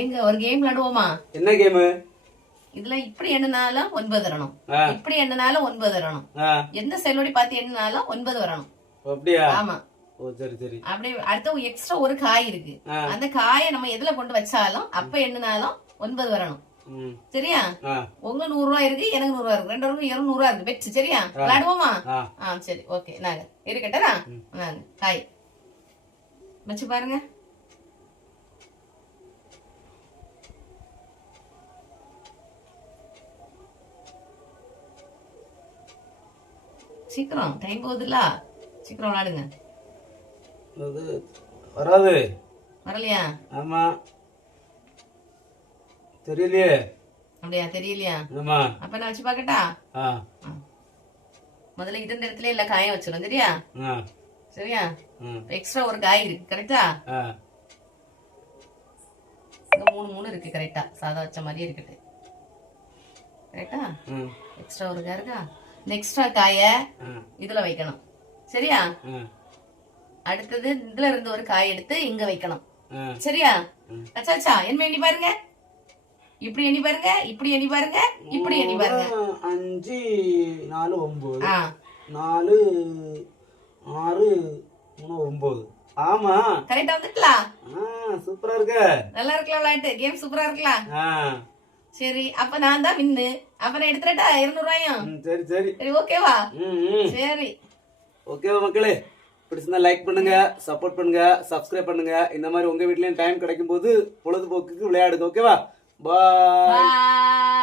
எங்க ஒரு கேம் விளையாடுவோமா? என்ன கேம்? இதுல இப்படி எண்ணினாலும் 9 வரணும், இப்படி எண்ணினாலும் 9 வரணும், எந்த செல்லோடி பார்த்து எண்ணினாலும் 9 வரணும். அப்படியா? ஆமா. ஓ சரி சரி. அப்படி அடுத்து எக்ஸ்ட்ரா ஒரு காய் இருக்கு. அந்த காயை நம்ம எதுல கொண்டு வச்சாலும் அப்ப எண்ணினாலும் 9 வரணும். சரியா? உங்க 100 ரூபாய் இருக்கு, எனக்கு 100 ரூபாய் இருக்கு, ரெண்டு பேருக்கும் 200 ரூபாய் இருக்கு. பெட் சரியா? விளையாடுவோமா? சரி ஓகே. நாங்க இருக்கட்டா? நாங்க காய் வச்சு பாருங்க. சீக்கிரம் டைம் போகுதுல்ல, சீக்கிரம் விளையாடுங்க. வராது. வரலையா? ஆமா தெரியலையே. அப்படியா? தெரியலையா? ஆமா. அப்ப நான் வச்சு பாக்கட்டா? முதல்ல இருந்த இடத்துல இல்ல காய வச்சிடும். சரியா? சரியா? எக்ஸ்ட்ரா ஒரு காய் இருக்கு. கரெக்டா? இங்க 3 இருக்கு. கரெக்டா? சாதா வச்ச மாதிரியே இருக்கட்டு. கரெக்டா? எக்ஸ்ட்ரா ஒரு காய் இருக்கா? இந்த எக்ஸ்ட்ரா காய இதுல வைக்கணும். சரியா? அடுத்தது இதுல இருந்து ஒரு காய் எடுத்து இங்க வைக்கணும். சரியா? அச்சாச்சா என்ன எண்ணி பாருங்க. இப்படி எண்ணி பாருங்க, இப்படி எண்ணி பாருங்க, இப்படி எண்ணி பாருங்க. 5 4 9 4 6 3 9. ஆமா கரெக்டா வந்துட்டலாம். சூப்பரா இருக்கு. நல்லா இருக்கலாம் விளையாட்டு. கேம் சூப்பரா இருக்கலாம். சரி அப்ப நான் தான் வின்னு. அப்ப நான் எடுத்துட்டா 200 ரூபாயும். சரி சரி சரி. ஓகேவா? சரி ஓகேவா மக்களே? பிடிச்சிருந்தா லைக் பண்ணுங்க, சப்போர்ட் பண்ணுங்க, சப்ஸ்கிரைப் பண்ணுங்க. இந்த மாதிரி உங்க வீட்லயும் டைம் கிடைக்கும் போது பொழுதுபோக்குக்கு விளையாடுங்க. ஓகேவா? பாய்.